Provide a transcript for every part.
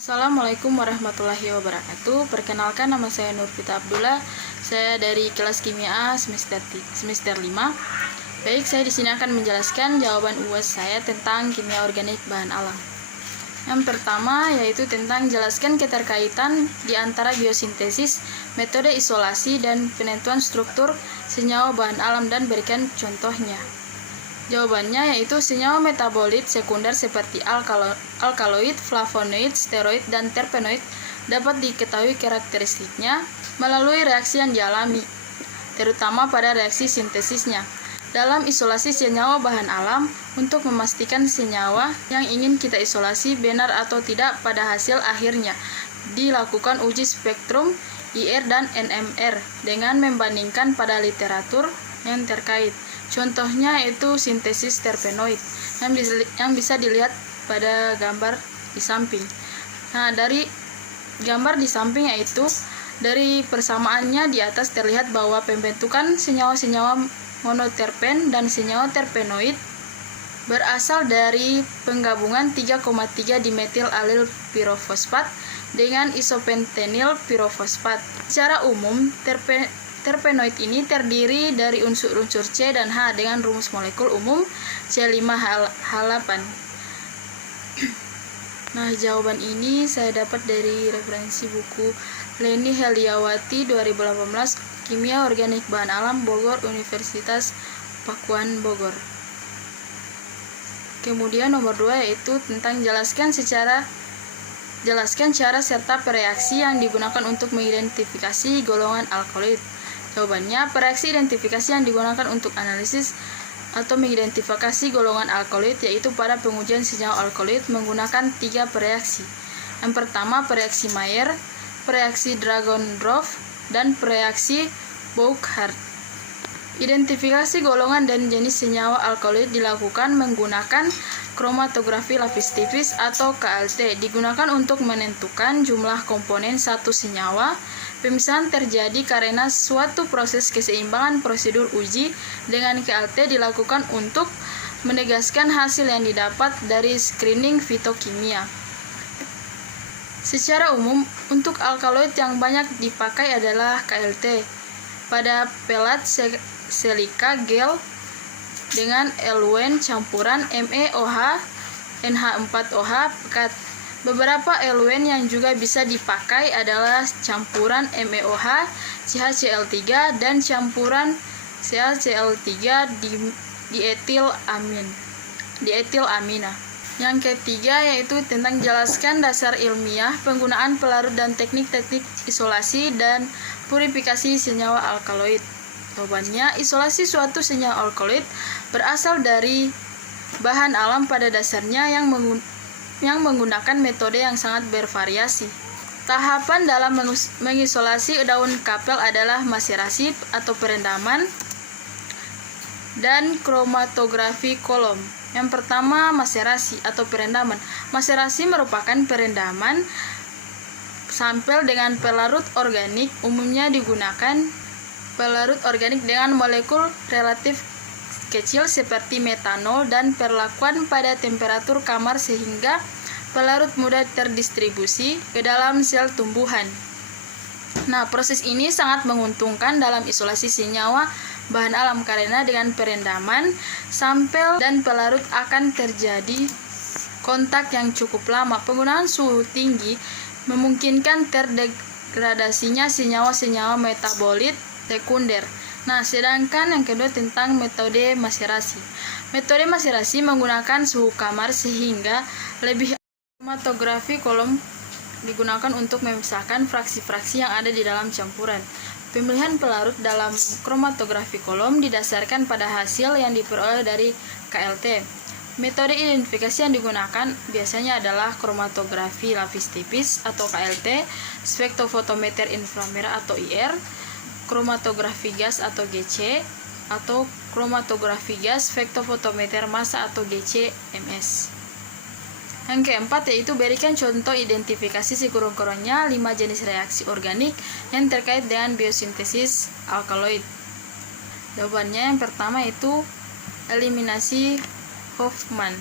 Assalamualaikum warahmatullahi wabarakatuh. Perkenalkan, nama saya Nurfita Abdullah. Saya dari kelas kimia A semester 5. Baik, saya di sini akan menjelaskan jawaban UAS saya tentang kimia organik bahan alam. Yang pertama yaitu tentang jelaskan keterkaitan di antara biosintesis, metode isolasi, dan penentuan struktur senyawa bahan alam dan berikan contohnya. Jawabannya yaitu senyawa metabolit sekunder seperti alkaloid, flavonoid, steroid, dan terpenoid dapat diketahui karakteristiknya melalui reaksi yang dialami, terutama pada reaksi sintesisnya. Dalam isolasi senyawa bahan alam, untuk memastikan senyawa yang ingin kita isolasi benar atau tidak pada hasil akhirnya, dilakukan uji spektrum IR dan NMR dengan membandingkan pada literatur yang terkait. Contohnya yaitu sintesis terpenoid yang bisa dilihat pada gambar di samping. Nah, dari gambar di samping yaitu dari persamaannya di atas terlihat bahwa pembentukan senyawa-senyawa monoterpen dan senyawa terpenoid berasal dari penggabungan 3,3 dimetil alil pirofosfat dengan isopentenyl pirofosfat. Secara umum, terpenoid ini terdiri dari unsur-unsur C dan H dengan rumus molekul umum C5H8. Nah, jawaban ini saya dapat dari referensi buku Leni Heliawati 2018, Kimia Organik Bahan Alam, Bogor, Universitas Pakuan Bogor. Kemudian nomor 2 yaitu tentang jelaskan cara serta reaksi yang digunakan untuk mengidentifikasi golongan alkaloid. Jawabannya, reaksi identifikasi yang digunakan untuk analisis atau mengidentifikasi golongan alkaloid yaitu pada pengujian senyawa alkaloid menggunakan 3 reaksi. Yang pertama, reaksi Mayer, reaksi Dragon-Drove, dan reaksi Bouchard. Identifikasi golongan dan jenis senyawa alkaloid dilakukan menggunakan kromatografi lapis tipis atau KLT, digunakan untuk menentukan jumlah komponen satu senyawa. Pemisahan terjadi karena suatu proses keseimbangan prosedur uji dengan KLT dilakukan untuk menegaskan hasil yang didapat dari screening fitokimia. Secara umum, untuk alkaloid yang banyak dipakai adalah KLT. Pada pelat silika gel dengan eluen campuran MeOH NH4OH pekat. Beberapa eluen yang juga bisa dipakai adalah campuran MeOH CHCl3 dan campuran CaCl3 dietilamina. Yang ketiga yaitu tentang jelaskan dasar ilmiah, penggunaan pelarut dan teknik-teknik isolasi dan purifikasi senyawa alkaloid. Jawabannya, isolasi suatu senyawa alkaloid berasal dari bahan alam pada dasarnya yang menggunakan metode yang sangat bervariasi. Tahapan dalam mengisolasi daun kapel adalah maserasi atau perendaman dan kromatografi kolom. Yang pertama, maserasi atau perendaman. Maserasi merupakan perendaman sampel dengan pelarut organik. Umumnya digunakan pelarut organik dengan molekul relatif kecil seperti metanol dan perlakuan pada temperatur kamar sehingga pelarut mudah terdistribusi ke dalam sel tumbuhan. Nah, proses ini sangat menguntungkan dalam isolasi senyawa bahan alam karena dengan perendaman, sampel dan pelarut akan terjadi kontak yang cukup lama. Penggunaan suhu tinggi memungkinkan terdegradasinya senyawa-senyawa metabolit sekunder. Nah, sedangkan yang kedua tentang metode maserasi. Metode maserasi menggunakan suhu kamar sehingga lebih kromatografi kolom digunakan untuk memisahkan fraksi-fraksi yang ada di dalam campuran. Pemilihan pelarut dalam kromatografi kolom didasarkan pada hasil yang diperoleh dari KLT. Metode identifikasi yang digunakan biasanya adalah kromatografi lapis tipis atau KLT, spektrofotometer inframerah atau IR, kromatografi gas atau GC, atau kromatografi gas spektrofotometer massa atau GC-MS. Yang keempat yaitu berikan contoh identifikasi sekurang-kurangnya 5 jenis reaksi organik yang terkait dengan biosintesis alkaloid. Jawabannya yang pertama yaitu eliminasi Hofmann.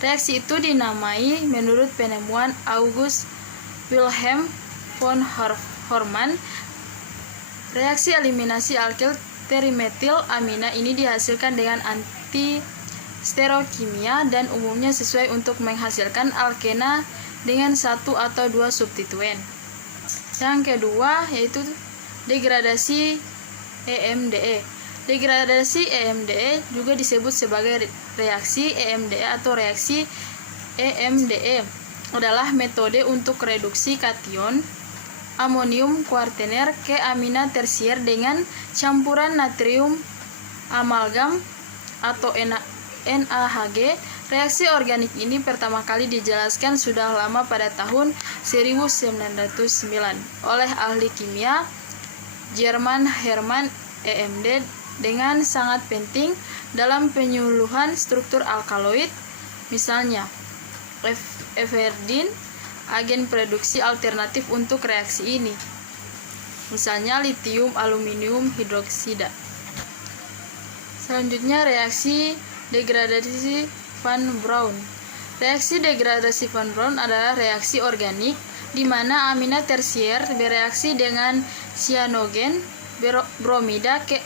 Reaksi itu dinamai menurut penemuan August Wilhelm von Hormann. Reaksi eliminasi alkil trimetil amina ini dihasilkan dengan anti-stereokimia dan umumnya sesuai untuk menghasilkan alkena dengan satu atau dua substituen. Yang kedua yaitu degradasi EMDE. Degradasi EMDE juga disebut sebagai reaksi EMDE atau reaksi EMDE adalah metode untuk reduksi kation amonium kuartener ke amina tersier dengan campuran natrium amalgam atau NaHG. Reaksi organik ini pertama kali dijelaskan sudah lama pada tahun 1909 oleh ahli kimia Jerman Hermann EMD dengan sangat penting dalam penyuluhan struktur alkaloid, misalnya Everdin, agen produksi alternatif untuk reaksi ini, misalnya litium aluminium hidroksida. Selanjutnya reaksi degradasi Van Braun. Reaksi degradasi Van Braun adalah reaksi organik di mana amina tersier bereaksi dengan cyanogen bromida ke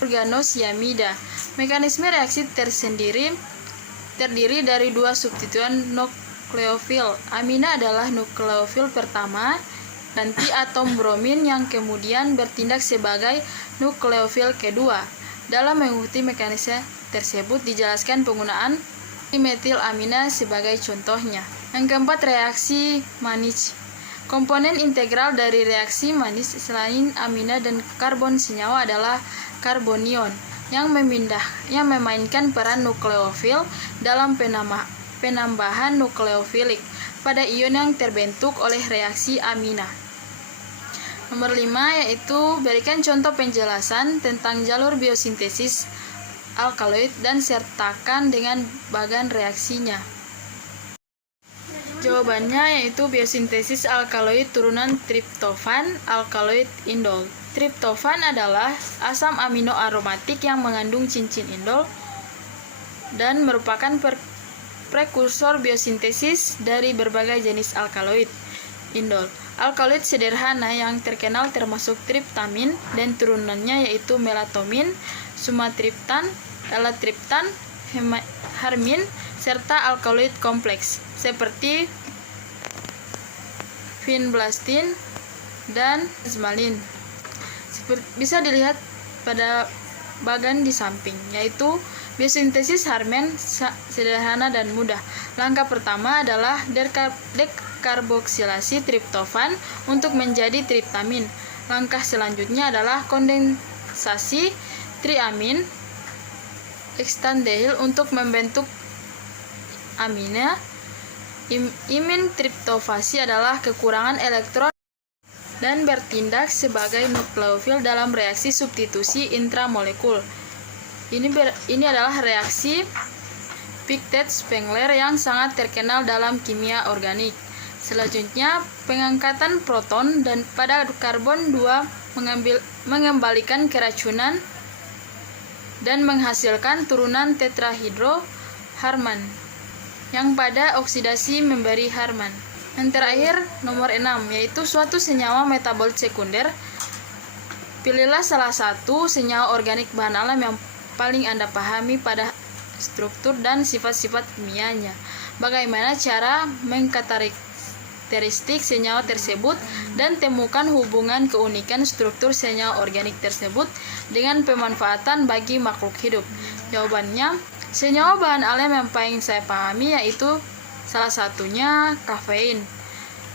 organosiamida. Mekanisme reaksi terdiri dari dua substituen nukleofil. Amina adalah nukleofil pertama, ganti atom bromin yang kemudian bertindak sebagai nukleofil kedua. Dalam mengikuti mekanisme tersebut dijelaskan penggunaan dimetilamina sebagai contohnya. Yang keempat, reaksi Manich. Komponen integral dari reaksi Manich selain amina dan karbon senyawa adalah karbonion yang memainkan peran nukleofil dalam penambahan nukleofilik pada ion yang terbentuk oleh reaksi amina. Nomor 5 yaitu berikan contoh penjelasan tentang jalur biosintesis alkaloid dan sertakan dengan bagan reaksinya. Jawabannya yaitu biosintesis alkaloid turunan triptofan, alkaloid indol. Triptofan adalah asam amino aromatik yang mengandung cincin indol dan merupakan prekursor biosintesis dari berbagai jenis alkaloid indol. Alkaloid sederhana yang terkenal termasuk triptamin dan turunannya yaitu melatonin, sumatriptan, elatriptan, harmin, serta alkaloid kompleks seperti vinblastin dan ismalin. Bisa dilihat pada bagan di samping, yaitu biosintesis Harman sederhana dan mudah. Langkah pertama adalah dekarboksilasi triptofan untuk menjadi triptamin. Langkah selanjutnya adalah kondensasi triamin ekstandehyl untuk membentuk amina. Imin triptofasi adalah kekurangan elektron dan bertindak sebagai nukleofil dalam reaksi substitusi intramolekul. Ini adalah reaksi Pictet-Spengler yang sangat terkenal dalam kimia organik. Selanjutnya, pengangkatan proton dan pada karbon 2 mengembalikan keracunan dan menghasilkan turunan tetrahidro Harman yang pada oksidasi memberi Harman. Yang terakhir, nomor 6, yaitu suatu senyawa metabolit sekunder. Pilihlah salah satu senyawa organik bahan alam yang paling Anda pahami pada struktur dan sifat-sifat kimianya. Bagaimana cara mengkarakteristik senyawa tersebut dan temukan hubungan keunikan struktur senyawa organik tersebut dengan pemanfaatan bagi makhluk hidup. Jawabannya, senyawa bahan alam yang paling saya pahami yaitu salah satunya kafein,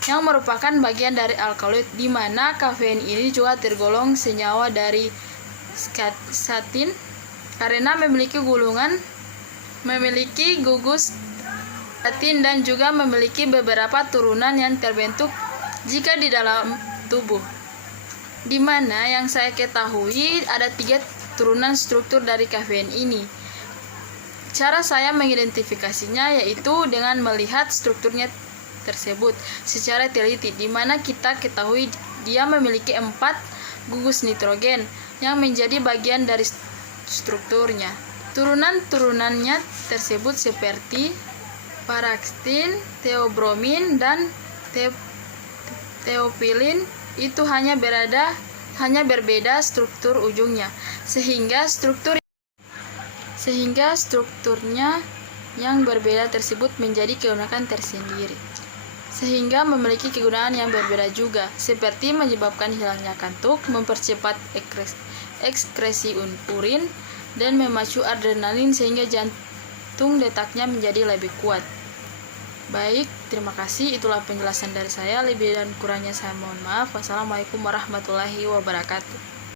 yang merupakan bagian dari alkaloid, di mana kafein ini juga tergolong senyawa dari statin karena memiliki gugus statin dan juga memiliki beberapa turunan yang terbentuk jika di dalam tubuh. Di mana yang saya ketahui ada 3 turunan struktur dari kafein ini. Cara saya mengidentifikasinya yaitu dengan melihat strukturnya tersebut secara teliti, di mana kita ketahui dia memiliki 4 gugus nitrogen yang menjadi bagian dari strukturnya. Turunan-turunannya tersebut seperti paraxin, theobromin, dan teofilin itu hanya berbeda struktur ujungnya, sehingga strukturnya yang berbeda tersebut menjadi keunikan tersendiri, sehingga memiliki kegunaan yang berbeda juga, seperti menyebabkan hilangnya kantuk, mempercepat ekskresi urin, dan memacu adrenalin sehingga jantung detaknya menjadi lebih kuat. Baik, terima kasih. Itulah penjelasan dari saya. Lebih dan kurangnya saya mohon maaf. Wassalamualaikum warahmatullahi wabarakatuh.